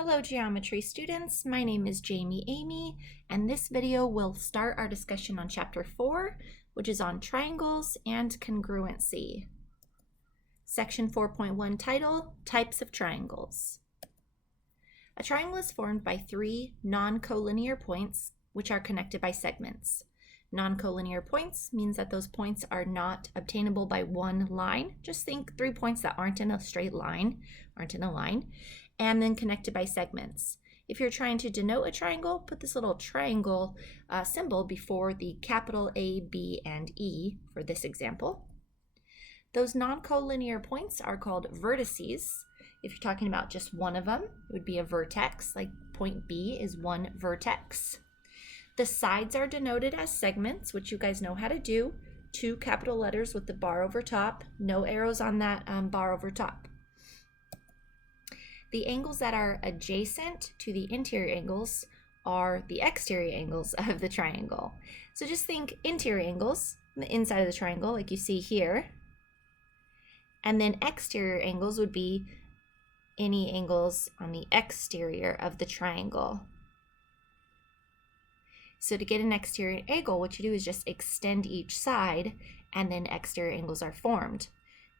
Hello geometry students, my name is Emigh, and this video will start our discussion on chapter 4, which is on triangles and congruency. Section 4.1 title, Types of Triangles. A triangle is formed by three non-collinear points which are connected by segments. Non-collinear points means that those points are not obtainable by one line. Just think 3 points that aren't in a straight line, aren't in a line, and then connected by segments. If you're trying to denote a triangle, put this little triangle symbol before the capital A, B, and E for this example. Those non-collinear points are called vertices. If you're talking about just one of them, it would be a vertex, like point B is one vertex. The sides are denoted as segments, which you guys know how to do. 2 capital letters with the bar over top, no arrows on that bar over top. The angles that are adjacent to the interior angles are the exterior angles of the triangle. So just think interior angles, the inside of the triangle, like you see here. And then exterior angles would be any angles on the exterior of the triangle. So to get an exterior angle, what you do is just extend each side, and then exterior angles are formed.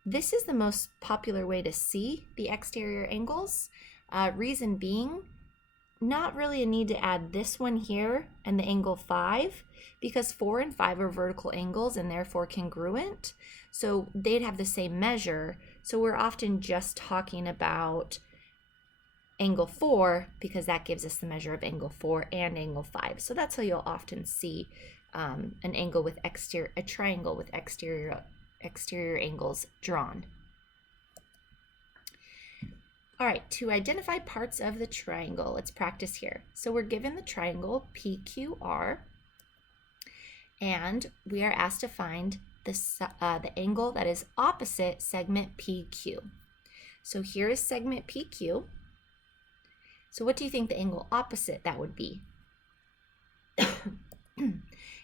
This is the most popular way to see the exterior angles. Reason being, not really a need to add this one here and the angle 5, because 4 and 5 are vertical angles and therefore congruent. So they'd have the same measure. So we're often just talking about angle 4 because that gives us the measure of angle 4 and angle 5. So that's how you'll often see an angle with a triangle with exterior angles drawn. All right, to identify parts of the triangle, let's practice here. So we're given the triangle PQR, and we are asked to find the angle that is opposite segment PQ. So here is segment PQ. So what do you think the angle opposite that would be?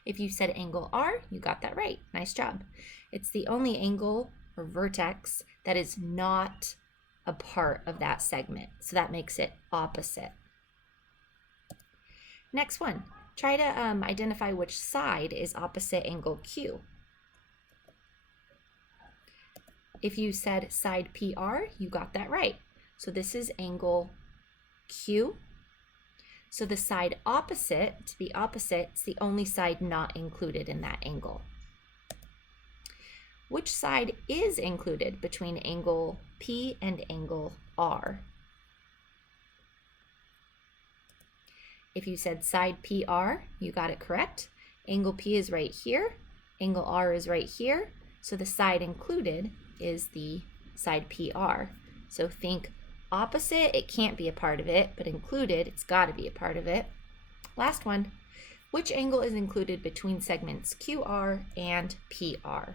If you said angle R, you got that right. Nice job. It's the only angle or vertex that is not a part of that segment. So that makes it opposite. Next one, try to identify which side is opposite angle Q. If you said side PR, you got that right. So this is angle Q. So the side opposite, to be opposite, is the only side not included in that angle. Which side is included between angle P and angle R? If you said side PR, you got it correct. Angle P is right here, angle R is right here, so the side included is the side PR. So think opposite, it can't be a part of it, but included, it's got to be a part of it. Last one, which angle is included between segments QR and PR?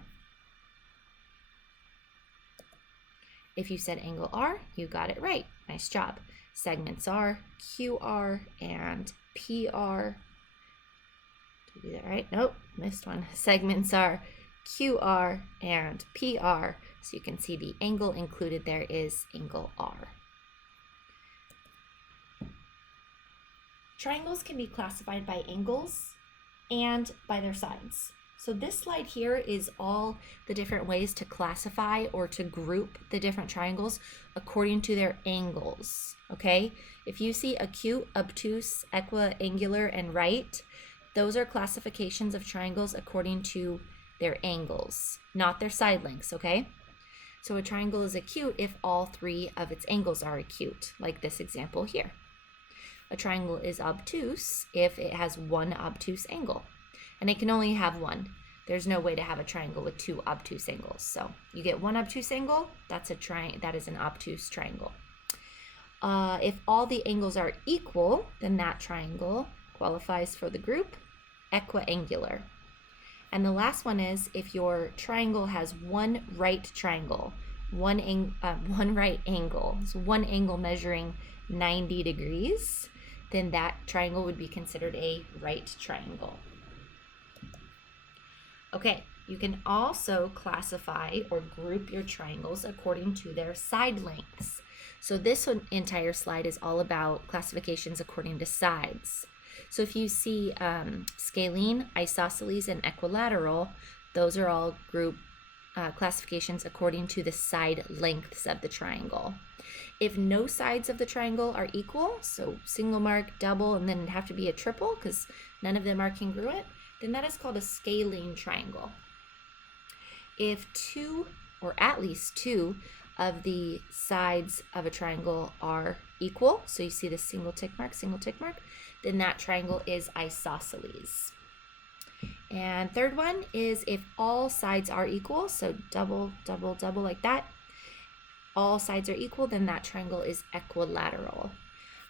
If you said angle R, you got it right. Nice job. Segments are QR and PR. Did I do that right? Nope, missed one. Segments are QR and PR. So you can see the angle included there is angle R. Triangles can be classified by angles and by their sides. So this slide here is all the different ways to classify or to group the different triangles according to their angles, okay? If you see acute, obtuse, equiangular, and right, those are classifications of triangles according to their angles, not their side lengths, okay? So a triangle is acute if all 3 of its angles are acute, like this example here. A triangle is obtuse if it has one obtuse angle, and it can only have one. There's no way to have a triangle with 2 obtuse angles. So you get one obtuse angle, that is an obtuse triangle. If all the angles are equal, then that triangle qualifies for the group equiangular. And the last one is if your triangle has one right triangle, one right angle, so one angle measuring 90 degrees, then that triangle would be considered a right triangle. Okay, you can also classify or group your triangles according to their side lengths. So this entire slide is all about classifications according to sides. So if you see scalene, isosceles, and equilateral, those are all group classifications according to the side lengths of the triangle. If no sides of the triangle are equal, so single mark, double, and then it'd have to be a triple because none of them are congruent, then that is called a scalene triangle. If two, or at least two, of the sides of a triangle are equal, so you see the single tick mark, then that triangle is isosceles. And third one is if all sides are equal, so double, double, double like that, all sides are equal, then that triangle is equilateral.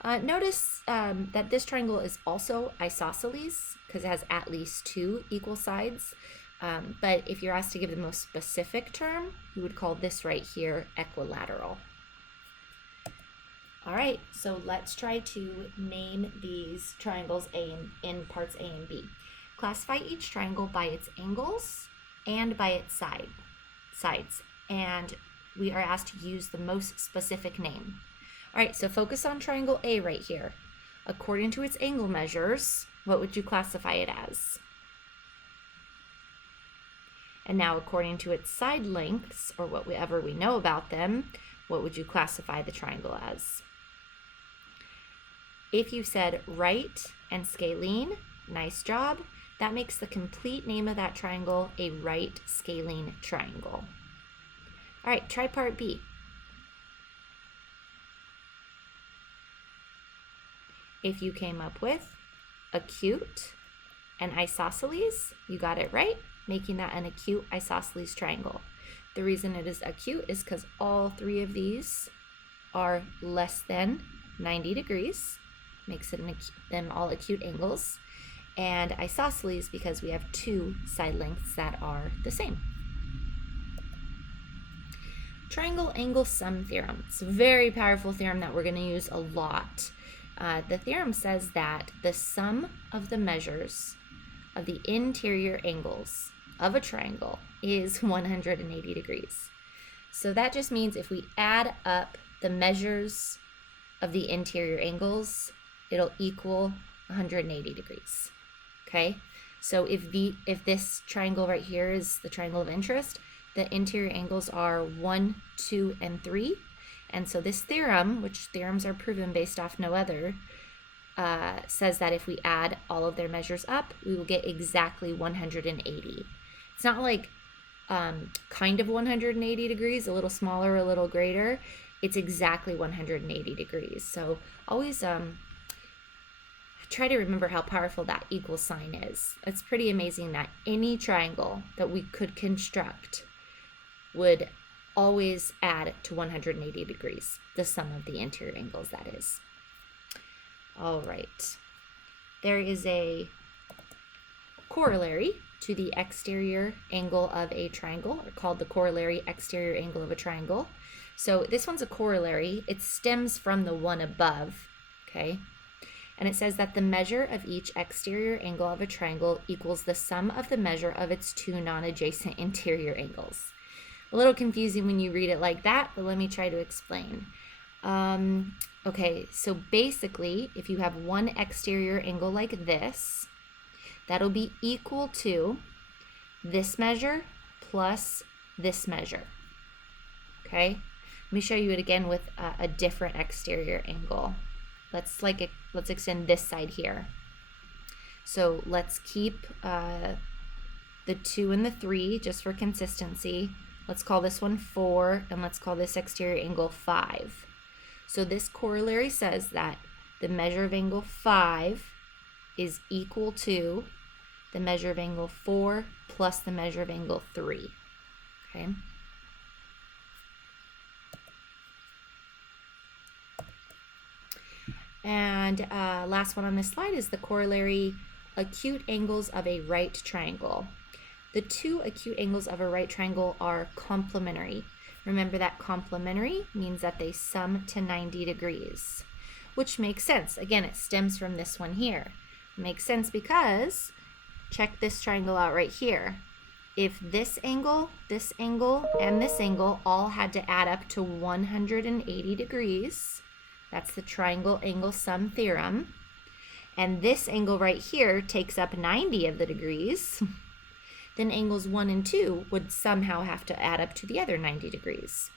Notice that this triangle is also isosceles because it has at least two equal sides. But if you're asked to give the most specific term, you would call this right here equilateral. All right, so let's try to name these triangles in parts A and B. Classify each triangle by its angles and by its sides. And we are asked to use the most specific name. All right, so focus on triangle A right here. According to its angle measures, what would you classify it as? And now according to its side lengths, or whatever we know about them, what would you classify the triangle as? If you said right and scalene, nice job. That makes the complete name of that triangle a right scalene triangle. All right, try part B. If you came up with acute and isosceles, you got it right, making that an acute isosceles triangle. The reason it is acute is because all three of these are less than 90 degrees, makes it them all acute angles, and isosceles because we have two side lengths that are the same. Triangle angle sum theorem. It's a very powerful theorem that we're going to use a lot. The theorem says that the sum of the measures of the interior angles of a triangle is 180 degrees. So that just means if we add up the measures of the interior angles, it'll equal 180 degrees. Okay? So if this triangle right here is the triangle of interest, the interior angles are 1, 2, and 3. And so this theorem, which theorems are proven based off no other, says that if we add all of their measures up, we will get exactly 180. It's not like kind of 180 degrees, a little smaller, a little greater. It's exactly 180 degrees. So always try to remember how powerful that equal sign is. It's pretty amazing that any triangle that we could construct would always add to 180 degrees, the sum of the interior angles, that is. All right. There is a corollary to the exterior angle of a triangle, or called the corollary exterior angle of a triangle. So this one's a corollary. It stems from the one above, okay? And it says that the measure of each exterior angle of a triangle equals the sum of the measure of its two non-adjacent interior angles. A little confusing when you read it like that, but let me try to explain. Okay, so basically, if you have one exterior angle like this, that'll be equal to this measure plus this measure. Okay, let me show you it again with a different exterior angle. Let's extend this side here. So let's keep the 2 and the 3 just for consistency. Let's call this one 4, and let's call this exterior angle 5. So this corollary says that the measure of angle 5 is equal to the measure of angle 4 plus the measure of angle 3. Okay. And last one on this slide is the corollary acute angles of a right triangle. The two acute angles of a right triangle are complementary. Remember that complementary means that they sum to 90 degrees, which makes sense. Again, it stems from this one here. It makes sense because check this triangle out right here. if this angle, and this angle all had to add up to 180 degrees, that's the triangle angle sum theorem, and this angle right here takes up 90 of the degrees, then angles 1 and 2 would somehow have to add up to the other 90 degrees.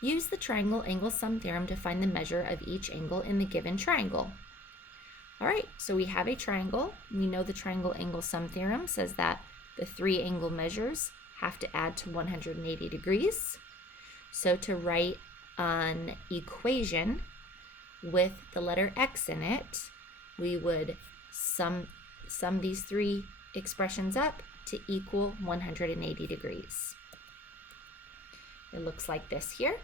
Use the triangle angle sum theorem to find the measure of each angle in the given triangle. All right, so we have a triangle. We know the triangle angle sum theorem says that the 3 angle measures have to add to 180 degrees. So to write an equation with the letter x in it, we would sum these 3 expressions up to equal 180 degrees. It looks like this here.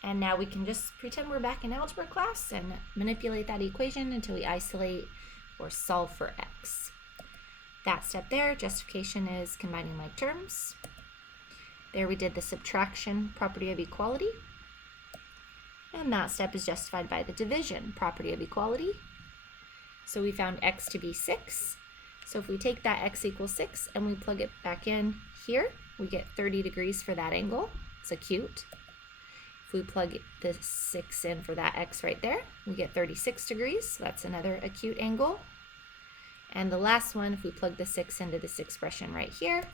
And now we can just pretend we're back in algebra class and manipulate that equation until we isolate or solve for x. That step there, justification is combining like terms. There we did the subtraction property of equality. And that step is justified by the division property of equality. So we found x to be 6. So if we take that x equals 6 and we plug it back in here, we get 30 degrees for that angle. It's acute. If we plug the 6 in for that x right there, we get 36 degrees. So that's another acute angle. And the last one, if we plug the 6 into this expression right here,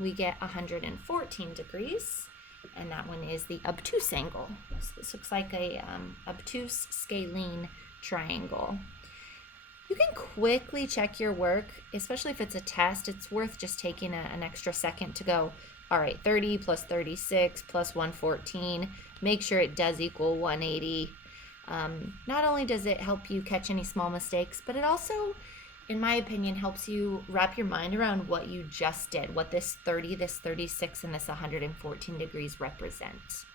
we get 114 degrees. And that one is the obtuse angle. So this looks like a obtuse scalene triangle. You can quickly check your work, especially if it's a test. It's worth just taking an extra second to go, all right, 30 plus 36 plus 114, make sure it does equal 180. Not only does it help you catch any small mistakes, but it also, in my opinion, helps you wrap your mind around what you just did, what this 30, this 36, and this 114 degrees represent.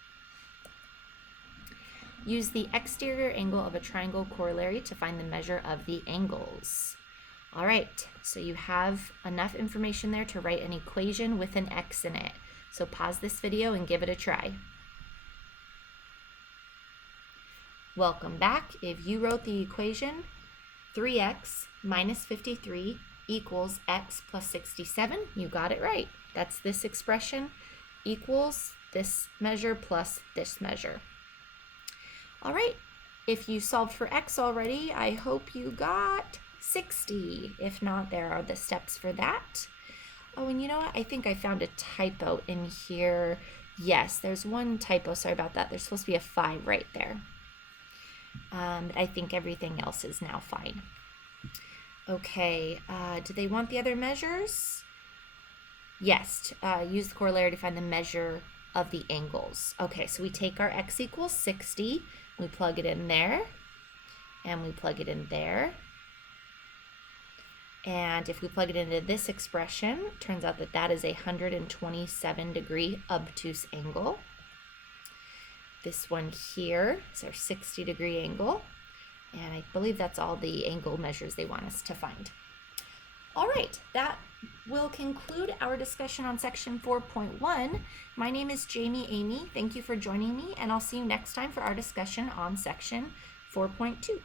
Use the exterior angle of a triangle corollary to find the measure of the angles. All right, so you have enough information there to write an equation with an x in it. So pause this video and give it a try. Welcome back. If you wrote the equation 3x minus 53 equals x plus 67, you got it right. That's this expression equals this measure plus this measure. All right, if you solved for x already, I hope you got 60. If not, there are the steps for that. Oh, and you know what? I think I found a typo in here. Yes, there's one typo. Sorry about that. There's supposed to be a 5 right there. I think everything else is now fine. Okay, do they want the other measures? Yes, use the corollary to find the measure of the angles. Okay, so we take our x equals 60. We plug it in there, and we plug it in there. And if we plug it into this expression, it turns out that that is a 127 degree obtuse angle. This one here is our 60 degree angle. And I believe that's all the angle measures they want us to find. All right, that will conclude our discussion on section 4.1. My name is Jami Emigh. Thank you for joining me, and I'll see you next time for our discussion on section 4.2.